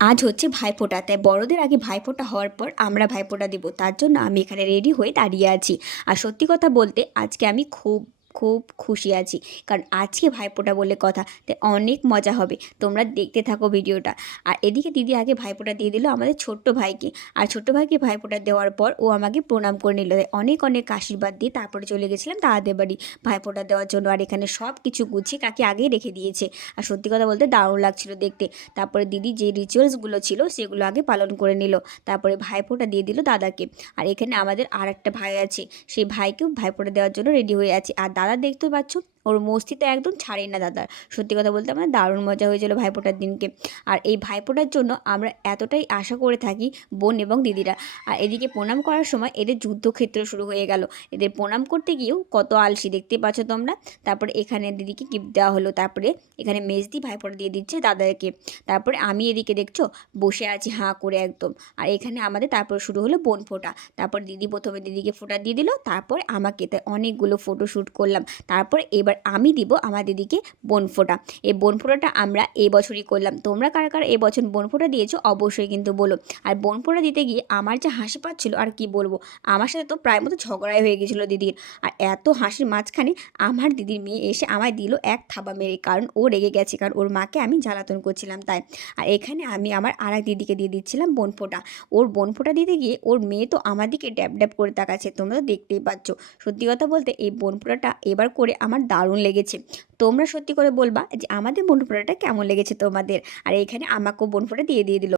আজ হচ্ছে ভাইফোঁটা, তাই বড়দের আগে ভাইফোঁটা হওয়ার পর আমরা ভাইফোঁটা দিব, তার জন্য আমি এখানে রেডি হয়ে দাঁড়িয়ে আছি। আর সত্যি কথা বলতে আজকে আমি খুব খুব খুশি আছি, কারণ আজকে ভাইফোঁটা বলে কথা, তাই অনেক মজা হবে। তোমরা দেখতে থাকো ভিডিওটা। আর এদিকে দিদি আগে ভাইফোঁটা দিয়ে দিল আমাদের ছোট্ট ভাইকে। আর ছোট্ট ভাইকে ভাইফোঁটা দেওয়ার পর ও আমাকে প্রণাম করে নিল, অনেক অনেক আশীর্বাদ দিয়ে তারপরে চলে গেছিলাম দাদাদের বাড়ি ভাইফোঁটা দেওয়ার জন্য। আর এখানে সব কিছু গুছিয়ে কাকে আগেই রেখে দিয়েছে। আর সত্যি কথা বলতে দারুণ লাগছিল দেখতে। তারপরে দিদি যে রিচুয়ালসগুলো ছিল সেগুলো আগে পালন করে নিল, তারপরে ভাইফোঁটা দিয়ে দিল দাদাকে। আর এখানে আমাদের আর একটা ভাই আছে, সেই ভাইকেও ভাইফোঁটা দেওয়ার জন্য রেডি হয়ে আছে। আর দাদা দেখতে পাচ্ছ ওর মস্তিতে একদম ছাড়েই না দাদার। সত্যি কথা বলতে আমার দারুণ মজা হয়েছিল ভাইফোঁটার দিনকে। আর এই ভাইফোঁটার জন্য আমরা এতটাই আশা করে থাকি বোন এবং দিদিরা। আর এদিকে প্রণাম করার সময় এদের যুদ্ধক্ষেত্র শুরু হয়ে গেল। এদের প্রণাম করতে গিয়েও কত আলসি দেখতে পাচ্ছ তোমরা। তারপরে এখানে দিদিকে গিফট দেওয়া হলো, তারপরে এখানে মেজদি ভাইফোঁটা দিয়ে দিচ্ছে দাদাকে। তারপরে আমি এদিকে দেখছো বসে আছি হাঁ করে একদম। আর এখানে আমাদের তারপর শুরু হলো বোন ফোঁটা। তারপর দিদি প্রথমে দিদিকে ফোঁটা দিয়ে দিল, তারপর আমাকে। তাই অনেকগুলো ফটো শ্যুট করলাম। তারপর এবার আমি দিব আমার দিদিকে বোন ফোঁটা। এই বোন ফোঁটাটা আমরা এই বছরই করলাম। তোমরা কারা কারা এবছর বোন ফোঁটা দিয়েছো অবশ্যই কিন্তু বলো। আর বোন ফোঁটা দিতে গিয়ে আমার যে হাসি পাচ্ছিল আর কি বলবো, আমার সাথে তো প্রায় মতো ঝগড়াই হয়ে গেছিলো দিদির। আর এত হাসির মাঝখানে আমার দিদির মেয়ে এসে আমায় দিল এক থাবা মেরে, কারণ ও রেগে গেছে, কারণ ওর মাকে আমি জ্বালাতন করছিলাম তাই। আর এখানে আমি আমার আর এক দিদিকে দিয়ে দিচ্ছিলাম বোনফোঁটা। ওর বোনফোঁটা দিতে গিয়ে ওর মেয়ে তো আমার দিকে ড্যাব ড্যাব করে তাকাচ্ছে, তোমরা তো দেখতেই পাচ্ছ। সত্যি কথা বলতে এই বোনফোঁটাটা এবার করে আমার দারুণ লেগেছে। তোমরা সত্যি করে বলবা যে আমাদের বোনফোঁটাটা কেমন লেগেছে তোমাদের। আর এখানে আমাকেও বোনফোঁটা দিয়ে দিল।